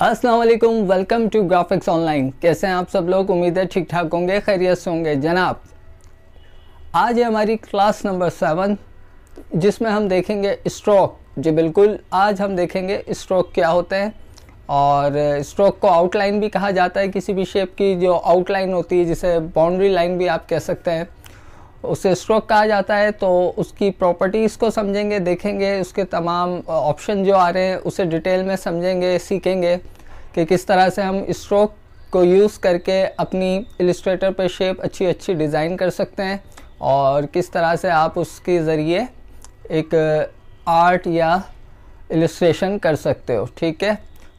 अस्सलाम वालेकुम, welcome to graphics online. कैसे हैं आप सब लोग? उम्मीद है ठीक ठाक होंगे, खैरियत से होंगे। जनाब, आज है हमारी क्लास नंबर 7 जिसमें हम देखेंगे स्ट्रोक। जी बिल्कुल, आज हम देखेंगे स्ट्रोक क्या होते हैं। और स्ट्रोक को आउटलाइन भी कहा जाता है। किसी भी शेप की जो आउटलाइन होती है, जिसे बाउंड्री लाइन भी आप कह सकते हैं, उसे स्ट्रोक कहा जाता है। तो उसकी प्रॉपर्टीज़ को समझेंगे, देखेंगे, उसके तमाम ऑप्शन जो आ रहे हैं उसे डिटेल में समझेंगे, सीखेंगे कि किस तरह से हम स्ट्रोक को यूज़ करके अपनी इलस्ट्रेटर पर शेप अच्छी डिज़ाइन कर सकते हैं और किस तरह से आप उसके ज़रिए एक आर्ट या इलस्ट्रेशन कर सकते हो। ठीक है,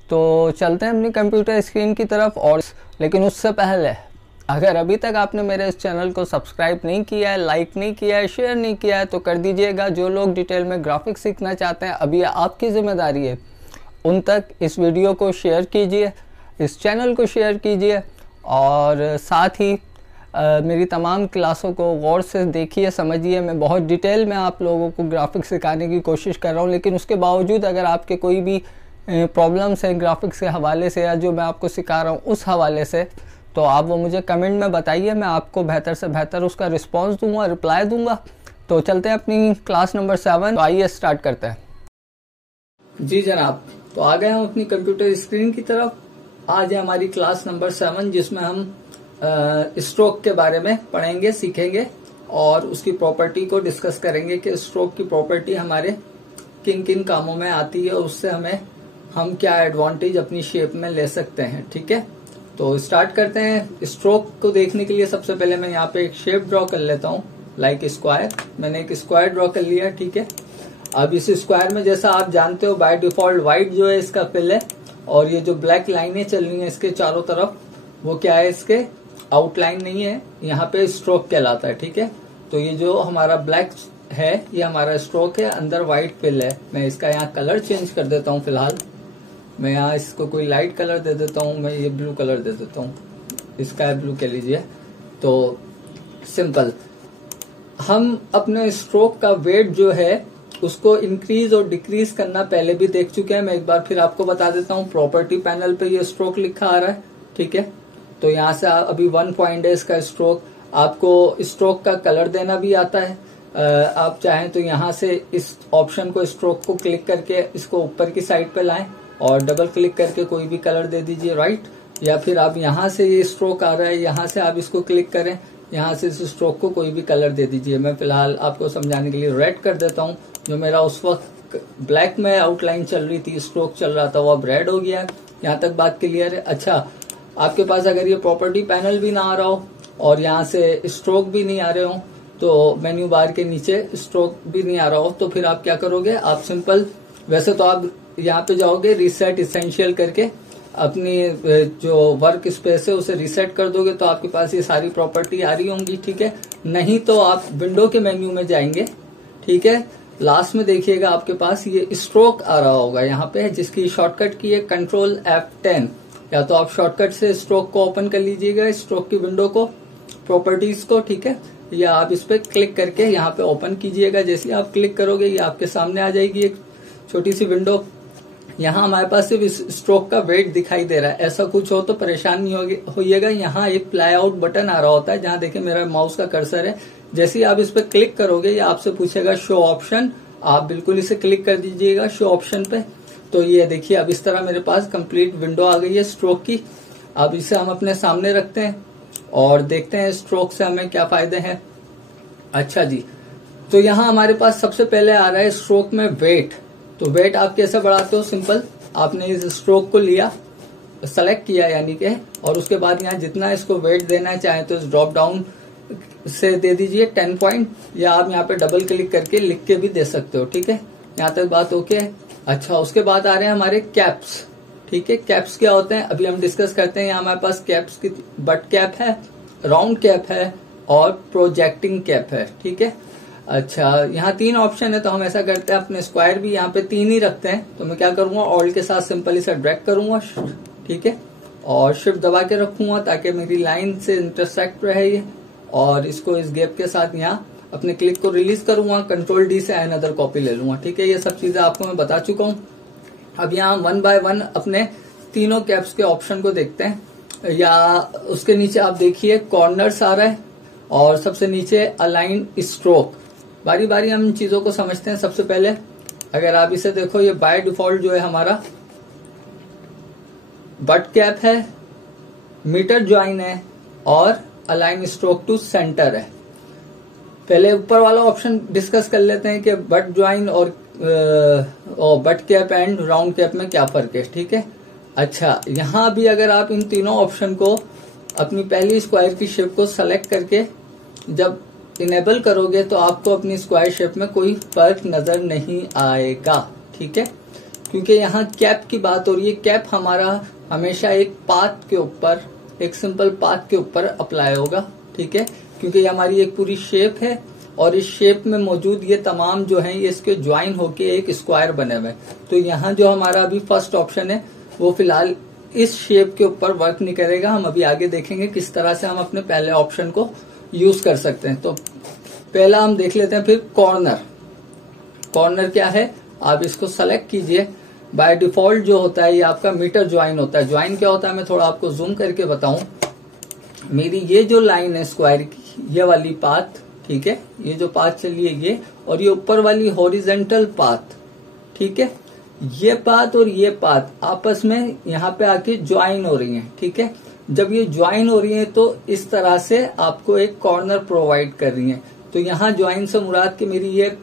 तो चलते हैं अपनी कंप्यूटर स्क्रीन की तरफ। और लेकिन उससे पहले, अगर अभी तक आपने मेरे इस चैनल को सब्सक्राइब नहीं किया है, लाइक नहीं किया है, शेयर नहीं किया है, तो कर दीजिएगा। जो लोग डिटेल में ग्राफिक्स सीखना चाहते हैं, अभी आपकी ज़िम्मेदारी है, उन तक इस वीडियो को शेयर कीजिए, इस चैनल को शेयर कीजिए और साथ ही मेरी तमाम क्लासों को गौर से देखिए, समझिए। मैं बहुत डिटेल में आप लोगों को ग्राफिक्स सिखाने की कोशिश कर रहा हूँ, लेकिन उसके बावजूद अगर आपके कोई भी प्रॉब्लम्स हैं ग्राफिक्स के हवाले से या जो मैं आपको सिखा रहा हूँ उस हवाले से, तो आप वो मुझे कमेंट में बताइए। मैं आपको बेहतर से बेहतर उसका रिस्पांस दूंगा, रिप्लाई दूंगा। तो चलते हैं अपनी क्लास नंबर 7। तो आइए स्टार्ट करते हैं। जी जनाब, तो आ गए हम अपनी कंप्यूटर स्क्रीन की तरफ। आज है हमारी क्लास नंबर 7 जिसमें हम स्ट्रोक के बारे में पढ़ेंगे, सीखेंगे और उसकी प्रॉपर्टी को डिस्कस करेंगे कि स्ट्रोक की प्रॉपर्टी हमारे किन किन कामों में आती है और उससे हम क्या एडवांटेज अपनी शेप में ले सकते हैं। ठीक है, तो स्टार्ट करते हैं। स्ट्रोक को देखने के लिए सबसे पहले मैं यहाँ पे एक शेप ड्रॉ कर लेता हूँ, लाइक स्क्वायर। मैंने एक स्क्वायर ड्रॉ कर लिया। ठीक है, अब इस स्क्वायर में जैसा आप जानते हो बाय डिफॉल्ट व्हाइट जो है इसका फिल है और ये जो ब्लैक लाइनें चल रही हैं इसके चारों तरफ, वो क्या है, इसके आउटलाइन नहीं है, यहाँ पे स्ट्रोक कहलाता है। ठीक है, तो ये जो हमारा ब्लैक है ये हमारा स्ट्रोक है, अंदर व्हाइट फिल है। मैं इसका यहाँ कलर चेंज कर देता हूँ। फिलहाल मैं यहाँ इसको कोई लाइट कलर दे देता हूँ, मैं ये ब्लू कलर दे देता हूँ, स्काई ब्लू कह लीजिए। तो सिंपल, हम अपने स्ट्रोक का वेट जो है उसको इंक्रीज और डिक्रीज करना पहले भी देख चुके हैं। मैं एक बार फिर आपको बता देता हूँ। प्रॉपर्टी पैनल पे ये स्ट्रोक लिखा आ रहा है। ठीक है, तो यहाँ से अभी 1 पॉइंट है इसका स्ट्रोक। आपको स्ट्रोक का कलर देना भी आता है। आप चाहें तो यहाँ से इस ऑप्शन को, स्ट्रोक को क्लिक करके इसको ऊपर की साइड पे लाएं और डबल क्लिक करके कोई भी कलर दे दीजिए, राइट। या फिर आप यहाँ से, ये स्ट्रोक आ रहा है, यहाँ से आप इसको क्लिक करें, यहाँ से इस स्ट्रोक को कोई भी कलर दे दीजिए। मैं फिलहाल आपको समझाने के लिए रेड कर देता हूँ। जो मेरा उस वक्त ब्लैक में आउटलाइन चल रही थी, स्ट्रोक चल रहा था, वो अब रेड हो गया। यहाँ तक बात क्लियर है? अच्छा, आपके पास अगर ये प्रॉपर्टी पैनल भी ना आ रहा हो और यहाँ से स्ट्रोक भी नहीं आ रहे हो, तो मेन्यू बार के नीचे स्ट्रोक भी नहीं आ रहा हो, तो फिर आप क्या करोगे? आप सिंपल, वैसे तो आप यहाँ पे जाओगे, रीसेट इसेंशियल करके अपनी जो वर्क स्पेस है उसे रीसेट कर दोगे तो आपके पास ये सारी प्रॉपर्टी आ रही होंगी। ठीक है, नहीं तो आप विंडो के मेन्यू में जाएंगे। ठीक है, लास्ट में देखिएगा आपके पास ये स्ट्रोक आ रहा होगा यहाँ पे, जिसकी शॉर्टकट की है कंट्रोल F10। या तो आप शॉर्टकट से स्ट्रोक को ओपन कर लीजिएगा, स्ट्रोक की विंडो को, प्रॉपर्टीज को। ठीक है, या आप इस पे क्लिक करके यहाँ पे ओपन कीजिएगा। जैसे ही आप क्लिक करोगे ये आपके सामने आ जाएगी एक छोटी सी विंडो। यहाँ हमारे पास सिर्फ इस स्ट्रोक का वेट दिखाई दे रहा है। ऐसा कुछ हो तो परेशान नहीं होइएगा। यहाँ एक प्लाई आउट बटन आ रहा होता है, जहाँ देखिए मेरा माउस का कर्सर है। जैसे ही आप इस पे क्लिक करोगे ये आपसे पूछेगा शो ऑप्शन, आप बिल्कुल इसे क्लिक कर दीजिएगा शो ऑप्शन पे। तो ये देखिए अब इस तरह मेरे पास कंप्लीट विंडो आ गई है स्ट्रोक की। अब इसे हम अपने सामने रखते हैं और देखते हैं स्ट्रोक से हमें क्या फायदे हैं। अच्छा जी, तो यहाँ हमारे पास सबसे पहले आ रहा है स्ट्रोक में वेट। तो वेट आप कैसे बढ़ाते हो? सिंपल, आपने इस स्ट्रोक को लिया, सेलेक्ट किया यानी कि, और उसके बाद यहाँ जितना इसको वेट देना चाहे तो इस ड्रॉप डाउन से दे दीजिए 10 पॉइंट, या आप यहाँ पे डबल क्लिक करके लिख के भी दे सकते हो। ठीक है, यहाँ तक बात ओके है। अच्छा, उसके बाद आ रहे हैं हमारे कैप्स। ठीक है, कैप्स क्या होते हैं अभी हम डिस्कस करते हैं। यहाँ हमारे पास कैप्स की बट कैप है, राउंड कैप है और प्रोजेक्टिंग कैप है। ठीक है, अच्छा, यहाँ 3 ऑप्शन है, तो हम ऐसा करते हैं अपने स्क्वायर भी यहाँ पे 3 ही रखते हैं। तो मैं क्या करूंगा, ऑल्ट के साथ सिंपल इसे ड्रैग करूंगा। ठीक है, और शिफ्ट दबा के रखूंगा ताकि मेरी लाइन से इंटरसेक्ट रहे ये, और इसको इस गैप के साथ यहाँ अपने क्लिक को रिलीज करूंगा। कंट्रोल डी से अनदर कॉपी ले लूंगा। ठीक है, ये सब चीजें आपको मैं बता चुका हूँ। अब यहाँ 1 बाय 1 अपने तीनों कैप्स के ऑप्शन को देखते हैं, या उसके नीचे आप देखिए कॉर्नर्स आ रहा है और सबसे नीचे अलाइन स्ट्रोक। बारी बारी हम इन चीजों को समझते हैं। सबसे पहले अगर आप इसे देखो, ये बाय डिफॉल्ट जो है हमारा बट कैप है, मीटर ज्वाइन है और अलाइन स्ट्रोक टू सेंटर है। पहले ऊपर वाला ऑप्शन डिस्कस कर लेते हैं कि बट ज्वाइन और but cap and round cap में क्या फर्क है। ठीक है, अच्छा यहां भी अगर आप इन तीनों ऑप्शन को अपनी पहली स्क्वायर की शेप को सेलेक्ट करके जब इनेबल करोगे तो आपको अपनी स्क्वायर शेप में कोई फर्क नजर नहीं आएगा। ठीक है, क्योंकि यहाँ कैप की बात हो रही है। कैप हमारा हमेशा एक पाथ के ऊपर, एक सिंपल पाथ के ऊपर अप्लाई होगा। ठीक है, क्योंकि ये हमारी एक पूरी शेप है और इस शेप में मौजूद ये तमाम जो है ये इसके ज्वाइन होके एक स्क्वायर बने हुए। तो यहाँ जो हमारा अभी फर्स्ट ऑप्शन है वो फिलहाल इस शेप के ऊपर वर्क नहीं करेगा। हम अभी आगे देखेंगे किस तरह से हम अपने पहले ऑप्शन को यूज कर सकते हैं। तो पहला हम देख लेते हैं। फिर कॉर्नर, कॉर्नर क्या है आप इसको सेलेक्ट कीजिए। बाय डिफॉल्ट जो होता है ये आपका मीटर ज्वाइन होता है। ज्वाइन क्या होता है मैं थोड़ा आपको जूम करके बताऊं। मेरी ये जो लाइन है स्क्वायर की, ये वाली पाथ, ठीक है, ये जो पाथ चलिए ये, और ये ऊपर वाली हॉरिजेंटल पाथ, ठीक है, ये पाथ और ये पाथ आपस में यहाँ पे आके ज्वाइन हो रही हैं। ठीक है, जब ये ज्वाइन हो रही हैं तो इस तरह से आपको एक कॉर्नर प्रोवाइड कर रही हैं। तो यहाँ ज्वाइन से मुराद कि मेरी ये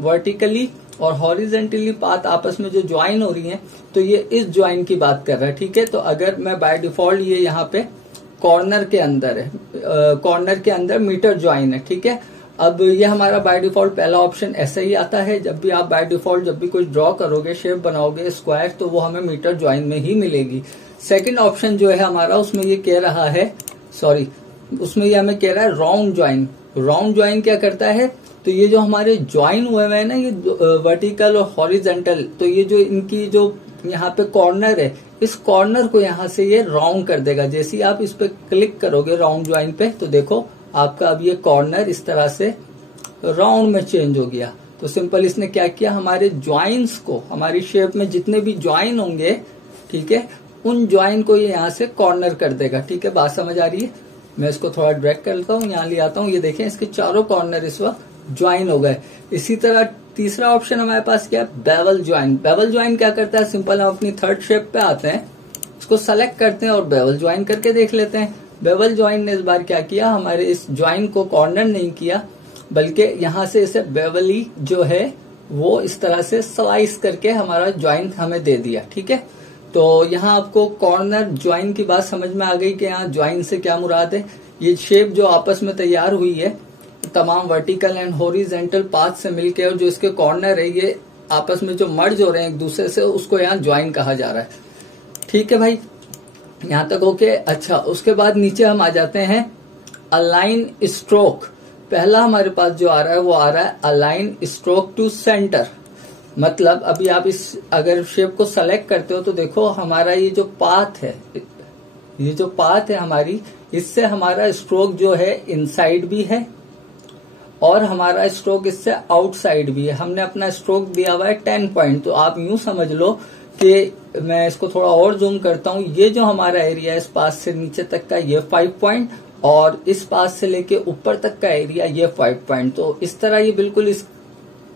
वर्टिकली और हॉरिजेंटली पाथ आपस में जो ज्वाइन हो रही हैं, तो ये इस ज्वाइन की बात कर रहा है। ठीक है, तो अगर मैं बाय डिफॉल्ट ये यहाँ पे कॉर्नर के अंदर है, कॉर्नर के अंदर मीटर ज्वाइन है। ठीक है, अब ये हमारा बाय डिफॉल्ट पहला ऑप्शन ऐसा ही आता है। जब भी आप बाय डिफॉल्ट जब भी कुछ ड्रॉ करोगे, शेप बनाओगे स्क्वायर, तो वो हमें मीटर ज्वाइन में ही मिलेगी। सेकंड ऑप्शन जो है हमारा, उसमें ये कह रहा है, सॉरी, उसमें ये हमें कह रहा है राउंड ज्वाइन। राउंड ज्वाइन क्या करता है, तो ये जो हमारे ज्वाइन हुए हैं ना, ये वर्टिकल और हॉरिजेंटल, तो ये जो इनकी जो यहाँ पे कॉर्नर है, इस कॉर्नर को यहाँ से ये राउंड कर देगा। जैसे ही आप इस पे क्लिक करोगे राउंड ज्वाइन पे, तो देखो आपका अब ये कॉर्नर इस तरह से राउंड में चेंज हो गया। तो सिंपल इसने क्या किया, हमारे ज्वाइंस को, हमारी शेप में जितने भी ज्वाइन होंगे, ठीक है, उन ज्वाइन को ये यहाँ से कॉर्नर कर देगा। ठीक है, बात समझ आ रही है। मैं इसको थोड़ा ड्रैग करता हूँ, यहाँ ले आता हूँ। ये देखें इसके चारों कॉर्नर इस वक्त ज्वाइन हो गए। इसी तरह तीसरा ऑप्शन हमारे पास क्या है, बेवल ज्वाइन। बेवल ज्वाइन क्या करता है, सिंपल हम अपनी थर्ड शेप पे आते हैं, इसको सेलेक्ट करते हैं और बेवल ज्वाइन करके देख लेते हैं। बेवल ज्वाइन ने इस बार क्या किया, हमारे इस ज्वाइन को कॉर्नर नहीं किया, बल्कि यहाँ से इसे बेवली जो है वो इस तरह से स्लाइस करके हमारा ज्वाइन हमें दे दिया। ठीक है, तो यहाँ आपको कॉर्नर ज्वाइन की बात समझ में आ गई कि यहाँ ज्वाइन से क्या मुराद है। ये शेप जो आपस में तैयार हुई है तमाम वर्टिकल एंड हॉरिजेंटल पाथ से मिलके, और जो इसके कॉर्नर है ये आपस में जो मर्ज हो रहे हैं एक दूसरे से, उसको यहाँ ज्वाइन कहा जा रहा है। ठीक है भाई, यहाँ तक ओके। अच्छा, उसके बाद नीचे हम आ जाते हैं अलाइन स्ट्रोक। पहला हमारे पास जो आ रहा है वो आ रहा है अलाइन स्ट्रोक टू सेंटर। मतलब अभी आप इस अगर शेप को सेलेक्ट करते हो तो देखो हमारा ये जो पाथ है, ये जो पाथ है हमारी, इससे हमारा स्ट्रोक जो है इनसाइड भी है और हमारा स्ट्रोक इससे आउटसाइड भी है। हमने अपना स्ट्रोक दिया हुआ है 10 पॉइंट। तो आप यूं समझ लो कि मैं इसको थोड़ा और जूम करता हूं, ये जो हमारा एरिया है इस पास से नीचे तक का ये 5 पॉइंट, और इस पास से लेके ऊपर तक का एरिया ये 5 पॉइंट। तो इस तरह ये बिल्कुल इस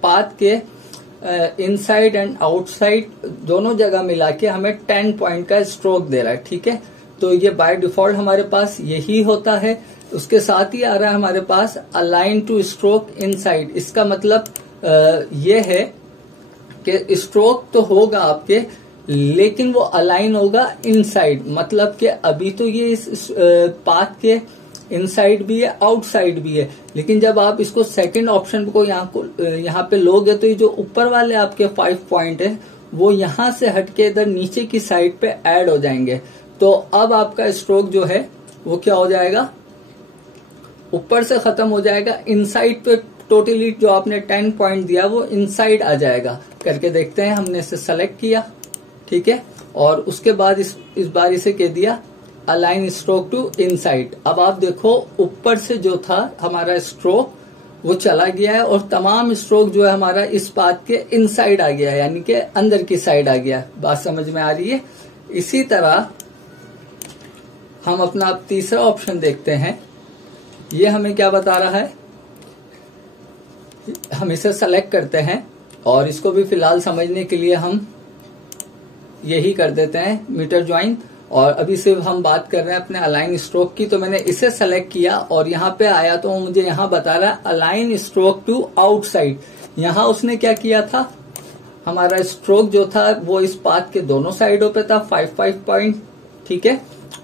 पाथ के इनसाइड एंड आउटसाइड दोनों जगह मिला के हमें 10 पॉइंट का स्ट्रोक दे रहा है। ठीक है, तो ये बाय डिफॉल्ट हमारे पास यही होता है। उसके साथ ही आ रहा है हमारे पास अलाइन टू स्ट्रोक इनसाइड। इसका मतलब ये है कि स्ट्रोक तो होगा आपके, लेकिन वो अलाइन होगा इनसाइड। मतलब कि अभी तो ये इस पाथ के इनसाइड भी है आउटसाइड भी है, लेकिन जब आप इसको सेकंड ऑप्शन को यहाँ पे लोगे तो ये जो ऊपर वाले आपके 5 पॉइंट है वो यहाँ से हटके इधर नीचे की साइड पे ऐड हो जाएंगे। तो अब आपका स्ट्रोक जो है वो क्या हो जाएगा, ऊपर से खत्म हो जाएगा, इनसाइड पे टोटली जो आपने 10 पॉइंट दिया वो इनसाइड आ जाएगा। करके देखते हैं, हमने इसे सेलेक्ट किया, ठीक है, और उसके बाद इस बार इसे कह दिया अलाइन स्ट्रोक टू इनसाइड। अब आप देखो ऊपर से जो था हमारा स्ट्रोक वो चला गया है और तमाम स्ट्रोक जो है हमारा इस पाथ के इनसाइड आ गया है, यानी कि अंदर की साइड आ गया। बात समझ में आ रही है। इसी तरह हम अपना अब तीसरा ऑप्शन देखते हैं। ये हमें क्या बता रहा है, हम इसे सेलेक्ट करते हैं और इसको भी फिलहाल समझने के लिए हम यही कर देते हैं मीटर ज्वाइन। और अभी सिर्फ हम बात कर रहे हैं अपने अलाइन स्ट्रोक की। तो मैंने इसे सेलेक्ट किया और यहाँ पे आया तो मुझे यहाँ बता रहा है अलाइन स्ट्रोक टू आउटसाइड। यहाँ उसने क्या किया था, हमारा स्ट्रोक जो था वो इस पाथ के दोनों साइडों पे था 5-5 पॉइंट, ठीक है।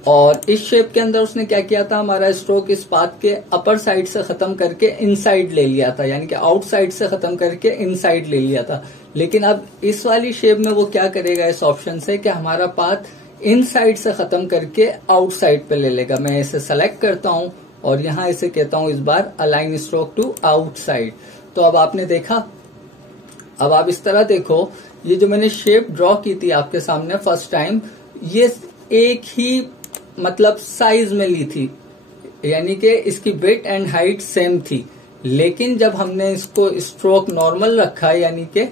और इस शेप के अंदर उसने क्या किया था, हमारा स्ट्रोक इस पाथ के अपर साइड से खत्म करके इनसाइड ले लिया था, यानी कि आउटसाइड से खत्म करके इनसाइड ले लिया था। लेकिन अब इस वाली शेप में वो क्या करेगा इस ऑप्शन से कि हमारा पाथ इनसाइड से खत्म करके आउटसाइड पे ले लेगा। मैं इसे सेलेक्ट करता हूं और यहां इसे कहता हूं इस बार अलाइन स्ट्रोक टू आउटसाइड। तो अब आपने देखा, अब आप इस तरह देखो, ये जो मैंने शेप ड्रॉ की थी आपके सामने फर्स्ट टाइम, ये एक ही मतलब साइज में ली थी, यानी कि इसकी विड्थ एंड हाइट सेम थी। लेकिन जब हमने इसको स्ट्रोक नॉर्मल रखा, यानी कि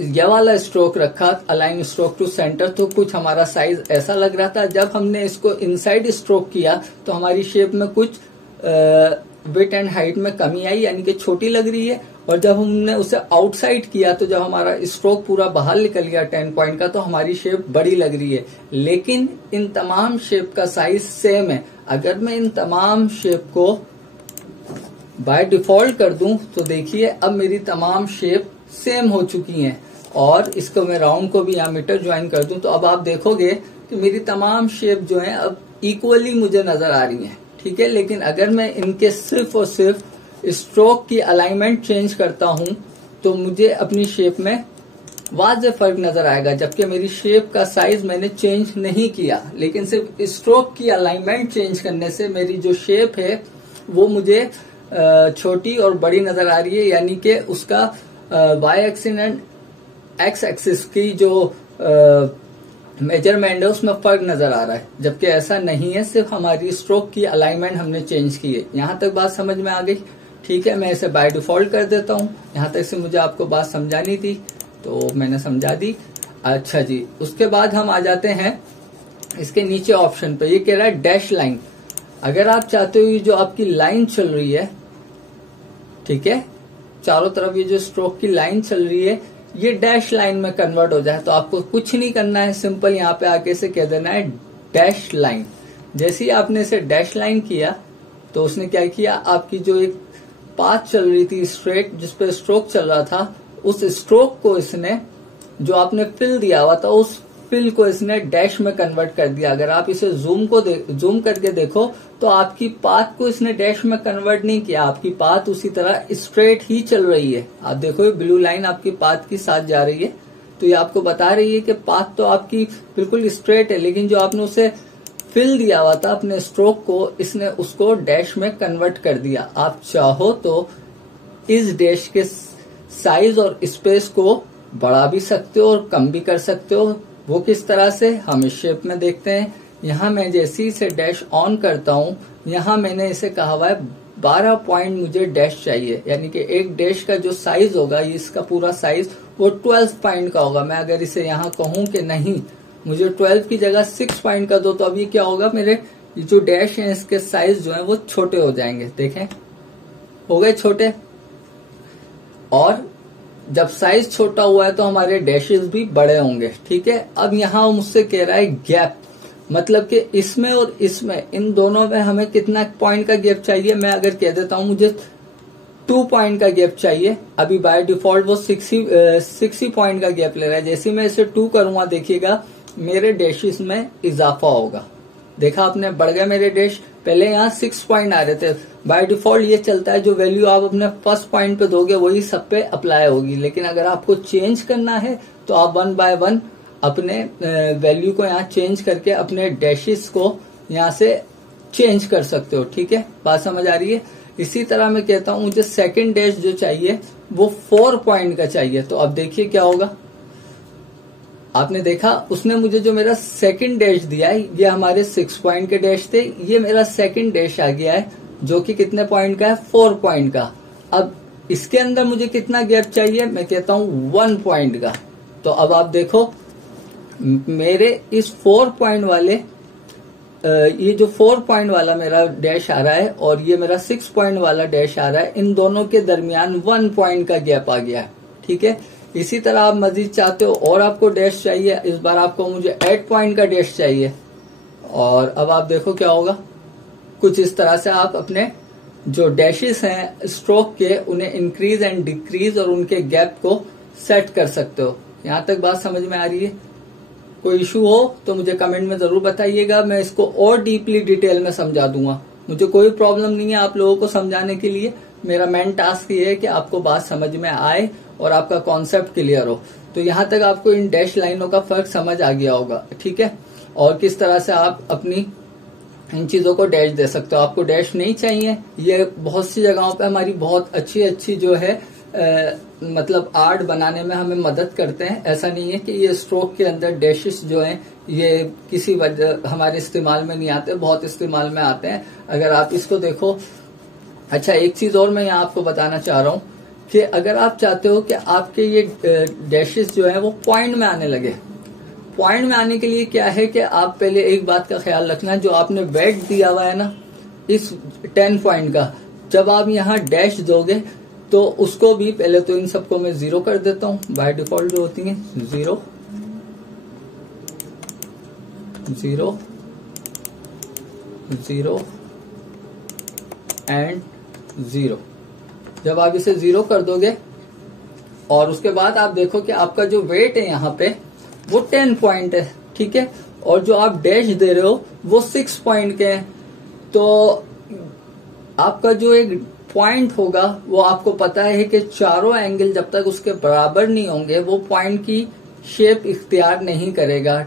यह वाला स्ट्रोक रखा अलाइन स्ट्रोक टू सेंटर, तो कुछ हमारा साइज ऐसा लग रहा था। जब हमने इसको इनसाइड स्ट्रोक किया तो हमारी शेप में कुछ विड्थ एंड हाइट में कमी आई, यानी कि छोटी लग रही है। और जब हमने उसे आउटसाइड किया तो जब हमारा स्ट्रोक पूरा बाहर निकल गया 10 पॉइंट का, तो हमारी शेप बड़ी लग रही है। लेकिन इन तमाम शेप का साइज सेम है। अगर मैं इन तमाम शेप को बाय डिफॉल्ट कर दूं तो देखिए अब मेरी तमाम शेप सेम हो चुकी हैं। और इसको मैं राउंड को भी यहाँ मीटर ज्वाइन कर दूं तो अब आप देखोगे कि मेरी तमाम शेप जो है अब इक्वली मुझे नजर आ रही हैं, ठीक है। लेकिन अगर मैं इनके सिर्फ और सिर्फ स्ट्रोक की अलाइनमेंट चेंज करता हूं तो मुझे अपनी शेप में वाज़ेह फर्क नजर आएगा, जबकि मेरी शेप का साइज मैंने चेंज नहीं किया। लेकिन सिर्फ स्ट्रोक की अलाइनमेंट चेंज करने से मेरी जो शेप है वो मुझे छोटी और बड़ी नजर आ रही है, यानी कि उसका Y axis and X axis की जो मेजरमेंट है उसमें फर्क नजर आ रहा है। जबकि ऐसा नहीं है, सिर्फ हमारी स्ट्रोक की अलाइनमेंट हमने चेंज की है। यहां तक बात समझ में आ गई, ठीक है। मैं इसे बाय डिफॉल्ट कर देता हूं। यहां तक से मुझे आपको बात समझानी थी तो मैंने समझा दी। अच्छा जी, उसके बाद हम आ जाते हैं इसके नीचे ऑप्शन पे। ये कह रहा है डैश लाइन। अगर आप चाहते हो ये जो आपकी लाइन चल रही है, ठीक है, चारों तरफ ये जो स्ट्रोक की लाइन चल रही है ये डैश लाइन में कन्वर्ट हो जाए, तो आपको कुछ नहीं करना है, सिंपल यहाँ पे आके से कह देना है डैश लाइन। जैसे ही आपने इसे डैश लाइन किया तो उसने क्या किया, आपकी जो एक पाथ चल रही थी स्ट्रेट जिसपे स्ट्रोक चल रहा था, उस स्ट्रोक को इसने जो आपने फिल दिया हुआ था उस फिल को इसने डैश में कन्वर्ट कर दिया। अगर आप इसे जूम करके देखो तो आपकी पाथ को इसने डैश में कन्वर्ट नहीं किया, आपकी पाथ उसी तरह स्ट्रेट ही चल रही है। आप देखो ये ब्लू लाइन आपकी पाथ के साथ जा रही है, तो ये आपको बता रही है कि पाथ तो आपकी बिल्कुल स्ट्रेट है, लेकिन जो आपने उसे फिल दिया हुआ था अपने स्ट्रोक को, इसने उसको डैश में कन्वर्ट कर दिया। आप चाहो तो इस डैश के साइज और स्पेस को बढ़ा भी सकते हो और कम भी कर सकते हो। वो किस तरह से, हम इस शेप में देखते हैं। यहाँ मैं जैसे ही इसे डैश ऑन करता हूँ, यहाँ मैंने इसे कहा हुआ है 12 पॉइंट मुझे डैश चाहिए, यानी कि एक डैश का जो साइज होगा, इसका पूरा साइज वो 12 पॉइंट का होगा। मैं अगर इसे यहाँ कहूँ कि नहीं मुझे 12 की जगह 6 पॉइंट का दो, तो अभी क्या होगा, मेरे जो डैश हैं इसके साइज जो है वो छोटे हो जाएंगे। देखें, हो गए छोटे। और जब साइज छोटा हुआ है तो हमारे डैशेस भी बड़े होंगे, ठीक है। अब यहाँ मुझसे कह रहा है गैप, मतलब कि इसमें और इसमें, इन दोनों में हमें कितना पॉइंट का गैप चाहिए। मैं अगर कह देता हूं मुझे 2 पॉइंट का गैप चाहिए, अभी बाय डिफॉल्ट वो 60 पॉइंट का गैप ले रहा है। जैसे मैं इसे 2 करूंगा, देखिएगा मेरे डैशेस में इजाफा होगा। देखा आपने, बढ़ गए मेरे डैश। पहले यहाँ 6 पॉइंट आ रहे थे। बाय डिफॉल्ट ये चलता है, जो वैल्यू आप अपने फर्स्ट पॉइंट पे दोगे वही सब पे अप्लाई होगी। लेकिन अगर आपको चेंज करना है तो आप 1 बाय 1 अपने वैल्यू को यहाँ चेंज करके अपने डैशेस को यहाँ से चेंज कर सकते हो, ठीक है। बात समझ आ रही है। इसी तरह मैं कहता हूँ मुझे सेकंड डैश जो चाहिए वो 4 पॉइंट का चाहिए। तो अब देखिए क्या होगा, आपने देखा उसने मुझे जो मेरा सेकंड डैश दिया है, ये हमारे 6 पॉइंट के डैश थे, ये मेरा सेकंड डैश आ गया है जो कि कितने पॉइंट का है, 4 पॉइंट का। अब इसके अंदर मुझे कितना गैप चाहिए, मैं कहता हूं 1 पॉइंट का। तो अब आप देखो मेरे इस 4 पॉइंट वाले ये जो 4 पॉइंट वाला मेरा डैश आ रहा है और ये मेरा 6 पॉइंट वाला डैश आ रहा है, इन दोनों के दरमियान 1 पॉइंट का गैप आ गया है। ठीक है, इसी तरह आप मजीद चाहते हो और आपको डैश चाहिए, इस बार आपको मुझे 8 पॉइंट का डैश चाहिए। और अब आप देखो क्या होगा, कुछ इस तरह से आप अपने जो डैशेस हैं स्ट्रोक के, उन्हें इंक्रीज एंड डिक्रीज और उनके गैप को सेट कर सकते हो। यहां तक बात समझ में आ रही है? कोई इशू हो तो मुझे कमेंट में जरूर बताइएगा, मैं इसको और डीपली डिटेल में समझा दूंगा। मुझे कोई प्रॉब्लम नहीं है आप लोगों को समझाने के लिए। मेरा मेन टास्क ये है कि आपको बात समझ में आए और आपका कॉन्सेप्ट क्लियर हो। तो यहाँ तक आपको इन डैश लाइनों का फर्क समझ आ गया होगा, ठीक है, और किस तरह से आप अपनी इन चीजों को डैश दे सकते हो। आपको डैश नहीं चाहिए, ये बहुत सी जगहों पे हमारी बहुत अच्छी अच्छी जो है मतलब आर्ट बनाने में हमें मदद करते हैं। ऐसा नहीं है कि ये स्ट्रोक के अंदर डैशेस जो हैं ये किसी वजह हमारे इस्तेमाल में नहीं आते, बहुत इस्तेमाल में आते हैं। अगर आप इसको देखो, अच्छा एक चीज और मैं यहाँ आपको बताना चाह रहा हूँ कि अगर आप चाहते हो कि आपके ये डैशेस जो है वो पॉइंट में आने लगे, पॉइंट में आने के लिए क्या है कि आप पहले एक बात का ख्याल रखना, जो आपने वेट दिया हुआ है ना इस 10 पॉइंट का, जब आप यहाँ डैश दोगे तो उसको भी पहले तो इन सबको मैं 0 कर देता हूं। बाय डिफॉल्ट जो होती है 0 0 0 एंड 0। जब आप इसे 0 कर दोगे और उसके बाद आप देखो कि आपका जो वेट है यहाँ पे वो 10 पॉइंट है, ठीक है, और जो आप डैश दे रहे हो वो 6 पॉइंट के हैं। तो आपका जो एक पॉइंट होगा वो आपको पता है कि चारों एंगल जब तक उसके बराबर नहीं होंगे वो पॉइंट की शेप इख्तियार नहीं करेगा।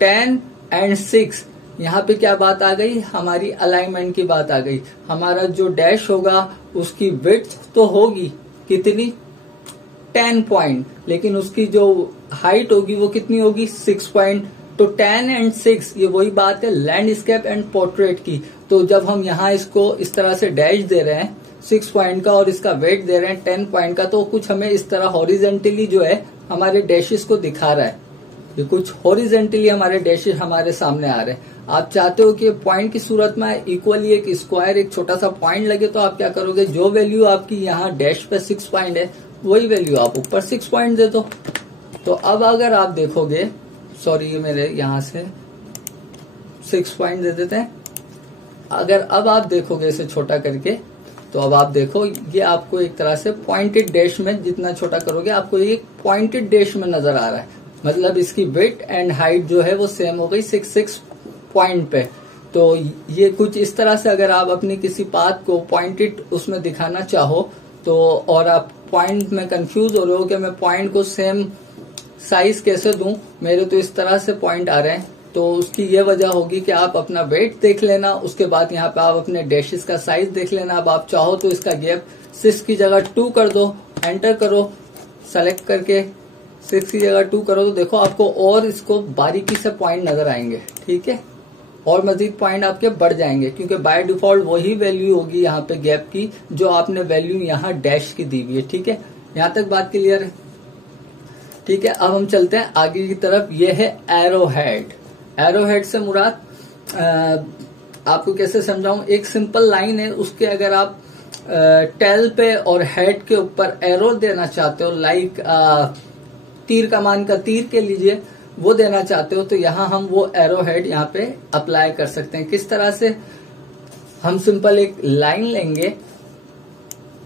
10 एंड 6 यहाँ पे क्या बात आ गई, हमारी अलाइनमेंट की बात आ गई। हमारा जो डैश होगा उसकी विड्थ तो होगी कितनी, 10 पॉइंट, लेकिन उसकी जो हाइट होगी वो कितनी होगी, 6 पॉइंट। तो 10 एंड 6 ये वही बात है लैंडस्केप एंड पोर्ट्रेट की। तो जब हम यहाँ इसको इस तरह से डैश दे रहे हैं 6 पॉइंट का और इसका वेट दे रहे हैं 10 पॉइंट का, तो कुछ हमें इस तरह हॉरिजेंटली जो है हमारे डैशेस को दिखा रहा है। ये कुछ हॉरिजेंटली हमारे डैशेस हमारे सामने आ रहे हैं। आप चाहते हो कि पॉइंट की सूरत में इक्वली एक स्क्वायर एक छोटा सा पॉइंट लगे, तो आप क्या करोगे, जो वैल्यू आपकी यहाँ डैश पे 6 पॉइंट है वही वैल्यू आप ऊपर 6 पॉइंट दे दो। तो अब अगर आप देखोगे, सॉरी ये मेरे यहाँ से 6 पॉइंट दे देते हैं। अगर अब आप देखोगे इसे छोटा करके, तो अब आप देखो ये आपको एक तरह से पॉइंटेड डैश में जितना छोटा करोगे आपको ये पॉइंटेड डैश में नजर आ रहा है। मतलब इसकी विड्थ एंड हाइट जो है वो सेम हो गई 6 पॉइंट पे। तो ये कुछ इस तरह से अगर आप अपनी किसी पाथ को पॉइंटेड उसमें दिखाना चाहो तो, और आप पॉइंट में कंफ्यूज हो रहे हो कि मैं पॉइंट को सेम साइज कैसे दूं, मेरे तो इस तरह से पॉइंट आ रहे हैं, तो उसकी ये वजह होगी कि आप अपना वेट देख लेना, उसके बाद यहाँ पे आप अपने डैशेस का साइज देख लेना। अब आप चाहो तो इसका गैप 6 की जगह 2 कर दो, एंटर करो, सेलेक्ट करके 6 की जगह 2 करो, तो देखो आपको और इसको बारीकी से पॉइंट नजर आएंगे, ठीक है, और मजीद पॉइंट आपके बढ़ जाएंगे, क्योंकि बाय डिफॉल्ट वही वैल्यू होगी यहाँ पे गैप की जो आपने वैल्यू यहाँ डैश की दी हुई है, ठीक है। यहाँ तक बात क्लियर है, ठीक है। अब हम चलते हैं आगे की तरफ। ये है एरो हेड। एरो हेड से मुराद आपको कैसे समझाऊं, एक सिंपल लाइन है, उसके अगर आप टेल पे और हेड के ऊपर एरो देना चाहते हो, लाइक तीर कमान का तीर के लीजिए वो देना चाहते हो, तो यहाँ हम वो एरो हेड यहाँ पे अप्लाई कर सकते हैं। किस तरह से, हम सिंपल एक लाइन लेंगे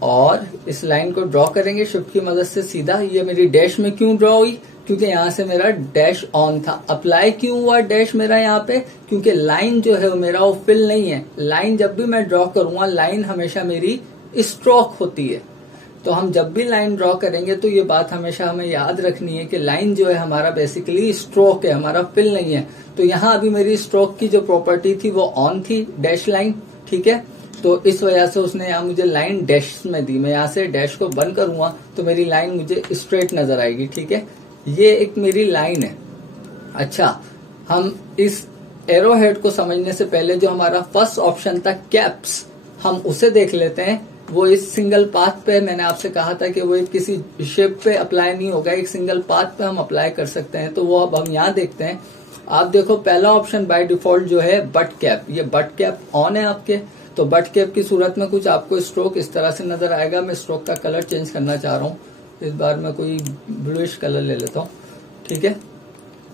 और इस लाइन को ड्रॉ करेंगे शिफ्ट की मदद से सीधा। ये मेरी डैश में क्यों ड्रॉ हुई, क्योंकि यहाँ से मेरा डैश ऑन था। अप्लाई क्यों हुआ डैश मेरा यहाँ पे, क्योंकि लाइन जो है वो मेरा वो फिल नहीं है। लाइन जब भी मैं ड्रॉ करूंगा, लाइन हमेशा मेरी स्ट्रोक होती है। तो हम जब भी लाइन ड्रॉ करेंगे तो ये बात हमेशा हमें याद रखनी है कि लाइन जो है हमारा बेसिकली स्ट्रोक है, हमारा फिल नहीं है। तो यहाँ अभी मेरी स्ट्रोक की जो प्रॉपर्टी थी वो ऑन थी, डैश लाइन, ठीक है। तो इस वजह से उसने यहाँ मुझे लाइन डैश में दी। मैं यहाँ से डैश को बंद करूंगा तो मेरी लाइन मुझे स्ट्रेट नजर आएगी, ठीक है। ये एक मेरी लाइन है। अच्छा, हम इस एरो हेड को समझने से पहले जो हमारा फर्स्ट ऑप्शन था कैप्स, हम उसे देख लेते हैं। वो इस सिंगल पाथ पे, मैंने आपसे कहा था कि वो किसी शेप पे अप्लाई नहीं होगा, एक सिंगल पाथ पे हम अप्लाई कर सकते हैं। तो वो अब हम यहाँ देखते हैं। आप देखो पहला ऑप्शन बाय डिफॉल्ट जो है बट कैप, ये बट कैप ऑन है आपके। तो बट कैप की सूरत में कुछ आपको स्ट्रोक इस तरह से नजर आएगा। मैं स्ट्रोक का कलर चेंज करना चाह रहा हूँ, इस बार मैं कोई ब्लूइश कलर ले लेता हूँ, ठीक है।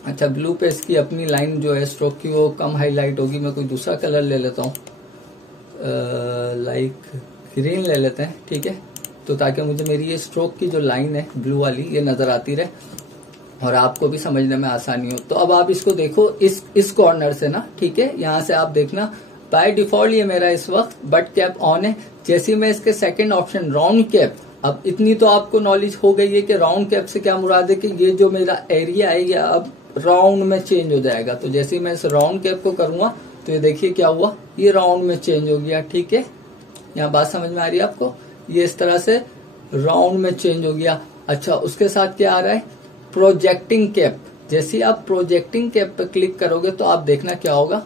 अच्छा, ब्लू पे इसकी अपनी लाइन जो है स्ट्रोक की वो कम हाईलाइट होगी। मैं कोई दूसरा कलर ले लेता हूँ, लाइक ग्रीन ले लेते हैं, ठीक है। तो ताकि मुझे मेरी ये स्ट्रोक की जो लाइन है ब्लू वाली ये नजर आती रहे और आपको भी समझने में आसानी हो। तो अब आप इसको देखो इस कॉर्नर से ना, ठीक है, यहाँ से आप देखना बाय डिफॉल्ट ये मेरा इस वक्त बट कैप ऑन है। जैसे मैं इसके सेकंड ऑप्शन राउंड कैप, अब इतनी तो आपको नॉलेज हो गई है कि राउंड कैप से क्या मुराद है कि ये जो मेरा एरिया है ये अब राउंड में चेंज हो जाएगा। तो जैसे ही मैं इस राउंड कैप को करूंगा तो ये देखिए क्या हुआ, ये राउंड में चेंज हो गया, ठीक है। यहाँ बात समझ में आ रही है आपको, ये इस तरह से राउंड में चेंज हो गया। अच्छा, उसके साथ क्या आ रहा है, प्रोजेक्टिंग कैप। जैसे ही आप प्रोजेक्टिंग कैप पे क्लिक करोगे तो आप देखना क्या होगा,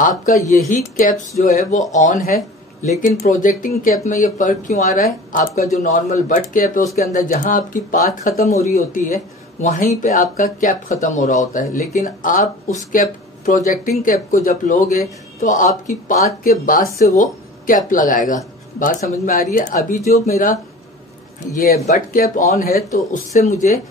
आपका यही कैप्स जो है वो ऑन है, लेकिन प्रोजेक्टिंग कैप में ये फर्क क्यों आ रहा है, आपका जो नॉर्मल बट कैप है उसके अंदर जहां आपकी पाथ खत्म हो रही होती है वहीं पे आपका कैप खत्म हो रहा होता है। लेकिन आप उस कैप प्रोजेक्टिंग कैप को जब लोगे तो आपकी पाथ के बाद से वो कैप लगाएगा। बात समझ में आ रही है। अभी जो मेरा ये बट कैप ऑन है तो उससे मुझे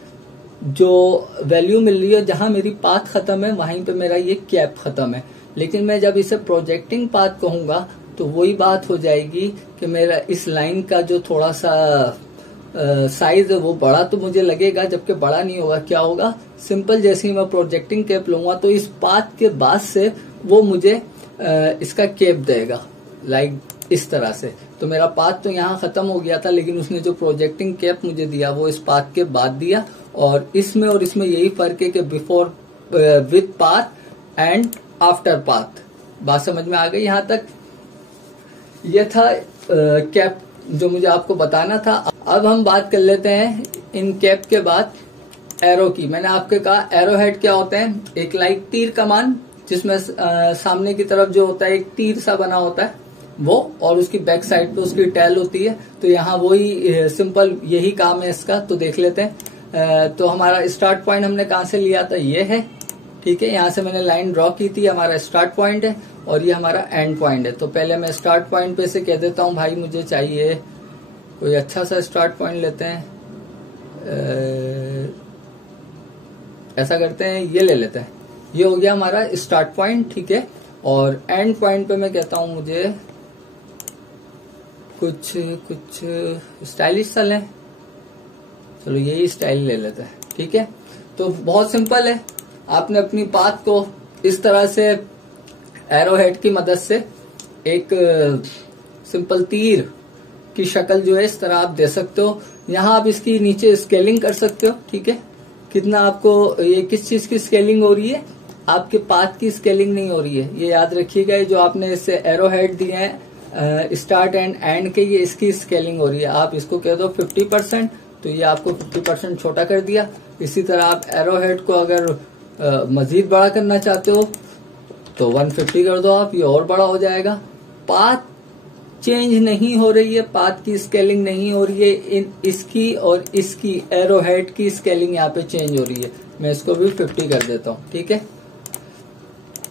जो वैल्यू मिल रही है, जहां मेरी पाथ खत्म है वहीं पे मेरा ये कैप खत्म है। लेकिन मैं जब इसे प्रोजेक्टिंग पाथ कहूंगा तो वही बात हो जाएगी कि मेरा इस लाइन का जो थोड़ा सा साइज है वो बड़ा तो मुझे लगेगा, जबकि बड़ा नहीं होगा। क्या होगा, सिंपल जैसे ही मैं प्रोजेक्टिंग कैप लूंगा तो इस पाथ के बाद से वो मुझे इसका कैप देगा, लाइक इस तरह से। तो मेरा पाथ तो यहाँ खत्म हो गया था, लेकिन उसने जो प्रोजेक्टिंग कैप मुझे दिया वो इस पाथ के बाद दिया। और इसमें यही फर्क है कि before with path and after path. बात समझ में आ गई यहाँ तक। ये था कैप जो मुझे आपको बताना था। अब हम बात कर लेते हैं इन कैप के बाद एरो की। मैंने आपके कहा एरो हेड क्या होते हैं, एक लाइक तीर कमान जिसमें सामने की तरफ जो होता है एक तीर सा बना होता है वो, और उसकी बैक साइड पे उसकी टैल होती है। तो यहाँ वही सिंपल यही काम है इसका। तो देख लेते हैं। तो हमारा स्टार्ट पॉइंट हमने कहाँ से लिया था, ये है, ठीक है। यहाँ से मैंने लाइन ड्रॉ की थी, हमारा स्टार्ट पॉइंट है और ये हमारा एंड पॉइंट है। तो पहले मैं स्टार्ट पॉइंट पे से कह देता हूँ भाई मुझे चाहिए कोई अच्छा सा स्टार्ट पॉइंट लेते हैं, ऐसा करते हैं, ये ले लेते हैं। ये हो गया हमारा स्टार्ट पॉइंट, ठीक है। और एंड पॉइंट पे मैं कहता हूँ मुझे कुछ स्टाइलिश सा लें, चलो यही स्टाइल ले लेते हैं, ठीक है। तो बहुत सिंपल है, आपने अपनी पाथ को इस तरह से एरो हेड की मदद से एक सिंपल तीर की शक्ल जो है इस तरह आप दे सकते हो। यहाँ आप इसकी नीचे स्केलिंग कर सकते हो, ठीक है। कितना आपको ये किस चीज की स्केलिंग हो रही है, आपके पाथ की स्केलिंग नहीं हो रही है। ये याद रखिएगा, जो आपने इससे एरो हेड दिए हैं स्टार्ट एंड एंड के, ये इसकी स्केलिंग हो रही है। आप इसको कह दो 50%, तो ये आपको 50% छोटा कर दिया। इसी तरह आप एरो हेड को अगर मजीद बड़ा करना चाहते हो तो 150 कर दो आप, ये और बड़ा हो जाएगा। पाथ चेंज नहीं हो रही है, पाथ की स्केलिंग नहीं हो रही है, इसकी और इसकी एरो हेड की स्केलिंग यहाँ पे चेंज हो रही है। मैं इसको भी 50 कर देता हूँ, ठीक है।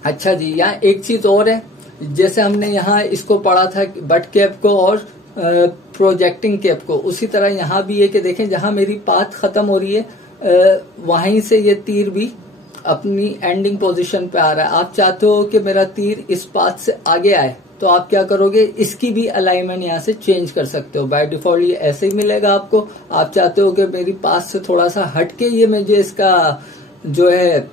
अच्छा जी, यहाँ एक चीज और है, जैसे हमने यहाँ इसको पढ़ा था बट कैप को और प्रोजेक्टिंग कैप को, उसी तरह यहाँ भी है कि देखें जहां मेरी पाथ खत्म हो रही है वहीं से ये तीर भी अपनी एंडिंग पोजीशन पे आ रहा है। आप चाहते हो कि मेरा तीर इस पाथ से आगे आए, तो आप क्या करोगे, इसकी भी अलाइनमेंट यहाँ से चेंज कर सकते हो। बाय डिफॉल्ट ये ऐसे ही मिलेगा आपको। आप चाहते हो कि मेरी पाथ से थोड़ा सा हटके ये मुझे इसका जो है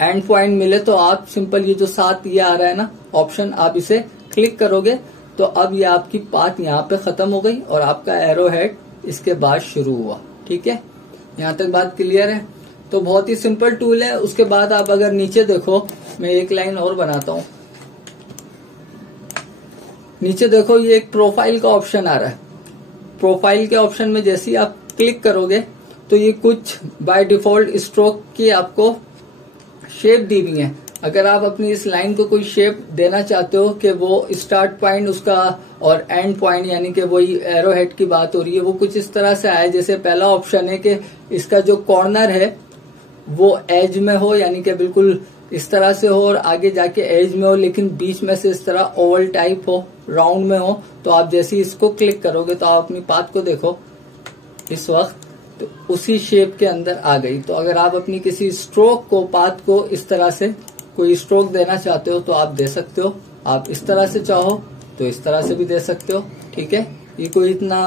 एंड पॉइंट मिले, तो आप सिंपल ये जो साथ ये आ रहा है ना ऑप्शन, आप इसे क्लिक करोगे तो अब ये आपकी पाथ यहाँ पे खत्म हो गई और आपका एरो हेड इसके बाद शुरू हुआ, ठीक है। यहाँ तक बात क्लियर है। तो बहुत ही सिंपल टूल है। उसके बाद आप अगर नीचे देखो, मैं एक लाइन और बनाता हूं, नीचे देखो ये एक प्रोफाइल का ऑप्शन आ रहा है। प्रोफाइल के ऑप्शन में जैसे ही आप क्लिक करोगे तो ये कुछ बाय डिफॉल्ट स्ट्रोक की आपको शेप दी हुई है। अगर आप अपनी इस लाइन को कोई शेप देना चाहते हो कि वो स्टार्ट पॉइंट उसका और एंड पॉइंट यानी कि वही एरो हेड की बात हो रही है, वो कुछ इस तरह से आए। जैसे पहला ऑप्शन है कि इसका जो कॉर्नर है वो एज में हो, यानी कि बिल्कुल इस तरह से हो और आगे जाके एज में हो, लेकिन बीच में से इस तरह ओवल टाइप हो, राउंड में हो। तो आप जैसे ही इसको क्लिक करोगे तो आप अपनी पाथ को देखो इस वक्त तो उसी शेप के अंदर आ गई। तो अगर आप अपनी किसी स्ट्रोक को, पाथ को इस तरह से कोई स्ट्रोक देना चाहते हो तो आप दे सकते हो। आप इस तरह से चाहो तो इस तरह से भी दे सकते हो। ठीक है, ये कोई इतना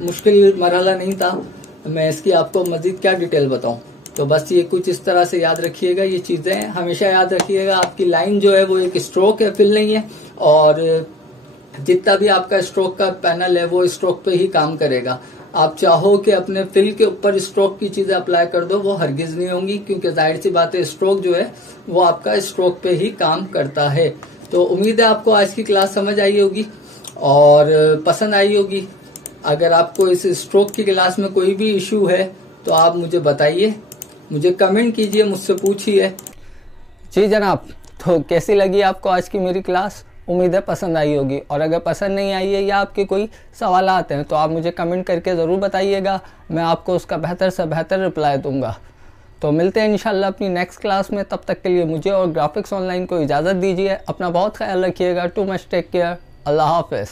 मुश्किल मरहला नहीं था। मैं इसकी आपको मजीद क्या डिटेल बताऊं। तो बस ये कुछ इस तरह से याद रखिएगा, ये चीजें हमेशा याद रखिएगा। आपकी लाइन जो है वो एक स्ट्रोक है, फिल नहीं है, और जितना भी आपका स्ट्रोक का पैनल है वो स्ट्रोक पे ही काम करेगा। आप चाहो कि अपने फिल के ऊपर स्ट्रोक की चीजें अप्लाई कर दो, वो हरगिज नहीं होंगी, क्योंकि जाहिर सी बात है स्ट्रोक जो है वो आपका स्ट्रोक पे ही काम करता है। तो उम्मीद है आपको आज की क्लास समझ आई होगी और पसंद आई होगी। अगर आपको इस स्ट्रोक की क्लास में कोई भी इश्यू है तो आप मुझे बताइए, मुझे कमेंट कीजिए, मुझसे पूछिए। जी जनाब, तो कैसी लगी आपको आज की मेरी क्लास? उम्मीद है पसंद आई होगी, और अगर पसंद नहीं आई है या आपके कोई सवाल आते हैं तो आप मुझे कमेंट करके ज़रूर बताइएगा, मैं आपको उसका बेहतर से बेहतर रिप्लाई दूंगा। तो मिलते हैं इंशाल्लाह अपनी नेक्स्ट क्लास में। तब तक के लिए मुझे और ग्राफिक्स ऑनलाइन को इजाज़त दीजिए। अपना बहुत ख्याल रखिएगा। Too much take care. अल्लाह हाफ़िज़।